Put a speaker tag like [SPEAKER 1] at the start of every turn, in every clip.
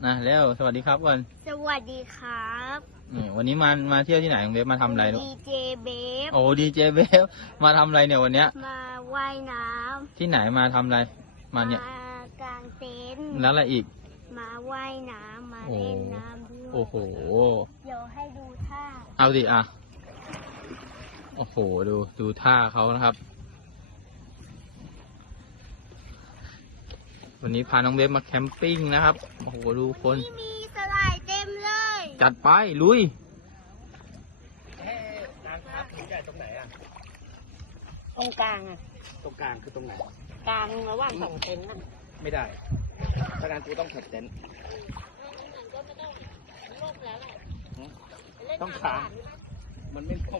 [SPEAKER 1] นะแล้วสวัสดีครับก่อน
[SPEAKER 2] สวัสดีครับ
[SPEAKER 1] วันนี้มาเที่ยวที่ไหนน้องเบฟมาทำอะไรลูก
[SPEAKER 2] ดีเจเบฟ
[SPEAKER 1] โอ้ดีเจเบฟมาทำอะไรเนี่ยวันเนี้ย
[SPEAKER 2] มาว่ายน้ำ
[SPEAKER 1] ที่ไหนมาทำอะไรมาเนี่ย
[SPEAKER 2] กางเต็นท์
[SPEAKER 1] แล้วอะไรอีก
[SPEAKER 2] มาว่ายน้ำมาเล่นน้ำด้วย
[SPEAKER 1] โอ้โห
[SPEAKER 2] เดี๋ยวให้ดูท่า
[SPEAKER 1] เอาดิอ่ะโอ้โหดูท่าเขานะครับวันนี้พาน้องเบฟมาแคมปิ้งนะครับโอ้โหดูคน
[SPEAKER 2] มีสไลด์เต็มเลย
[SPEAKER 1] จัดไปลุย
[SPEAKER 3] น้ำท่าผีใหญ่ตรงไหนอ่ะ
[SPEAKER 2] ตรงกลางอ่ะ
[SPEAKER 3] ตรงกลางคือตรงไหน
[SPEAKER 2] กลางระหว่างสองเต็นท์นั่น
[SPEAKER 3] ไม่ได้ถ้างั้นกูต้องแข่งเต็นท์ต้องค้างมันไม่คม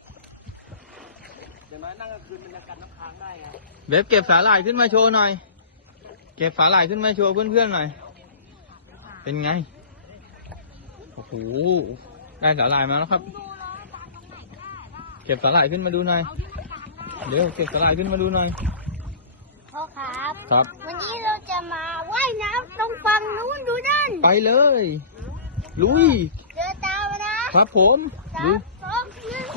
[SPEAKER 3] อย่างน้อยนั่งกลางคืนมันยังกันน้ำค้างได้ไง
[SPEAKER 1] เบฟเก็บสาหร่ายขึ้นมาโชว์หน่อยเก็บสาหร่ายขึ้นมาโชว์เพื่อนๆหน่อยเป็นไงโอ้โหได้สาหร่ายมาแล้วครับเก็บสาหร่ายขึ้นมาดูหน่อยเดี๋ยวเก็บสาหร่ายขึ้นมาดูหน่อย
[SPEAKER 2] พ่อครับ
[SPEAKER 1] ครับ
[SPEAKER 2] วันนี้เราจะมาว่ายน้ำตรงฝั่งนู้นดูนั่น
[SPEAKER 1] ไปเลยลุย
[SPEAKER 2] เดินตามนะครับ
[SPEAKER 1] ผม
[SPEAKER 2] ดู
[SPEAKER 1] ไป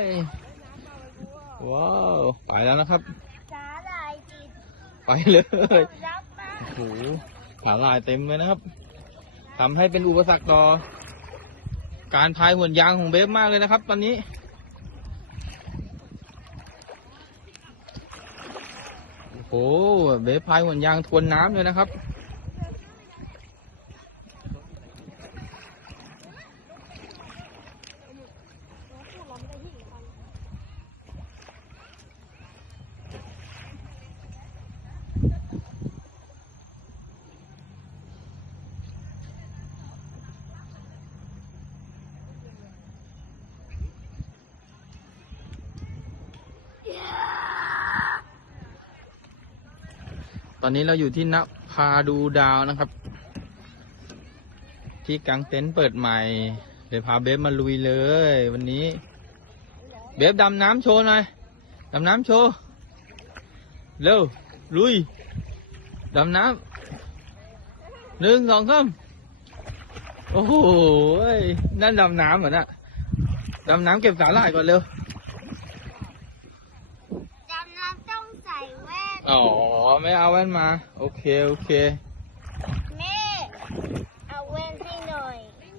[SPEAKER 1] ว้าวไปแล้วนะครับ
[SPEAKER 2] สาหร่ายติด
[SPEAKER 1] ไปเลยโอ้โหสาหร่ายเต็มเลยนะครับทำให้เป็นอุปสรรคต่อการพายห่วงยางของเบฟมากเลยนะครับตอนนี้โอ้โหเบฟพายห่วงยางทวนน้ำเลยนะครับตอนนี้เราอยู่ที่นภาดูดาวนะครับที่กางเต็นท์เปิดใหม่เดี๋ยวพาเบฟมาลุยเลยวันนี้เบฟดำน้ำโชว์หน่อยดำน้ำโชว์เร็วลุยดำน้ำ1 2 3โอ้โหนั่นดำน้ำเหรอนะดำน้ำเก็บสาหร่ายก่อนเร็วอ๋อไม่เอาแว่นมาโอเค
[SPEAKER 2] แม่เอาแว่นให้หน่อย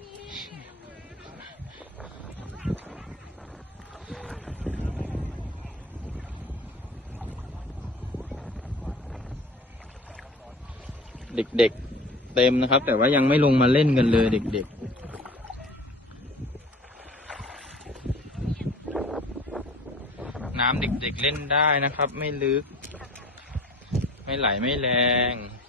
[SPEAKER 1] เด็กๆเต็มนะครับแต่ว่ายังไม่ลงมาเล่นกันเลยเด็กๆน้ำเด็กๆเล่นได้นะครับไม่ลึกไม่ไหลไม่แรง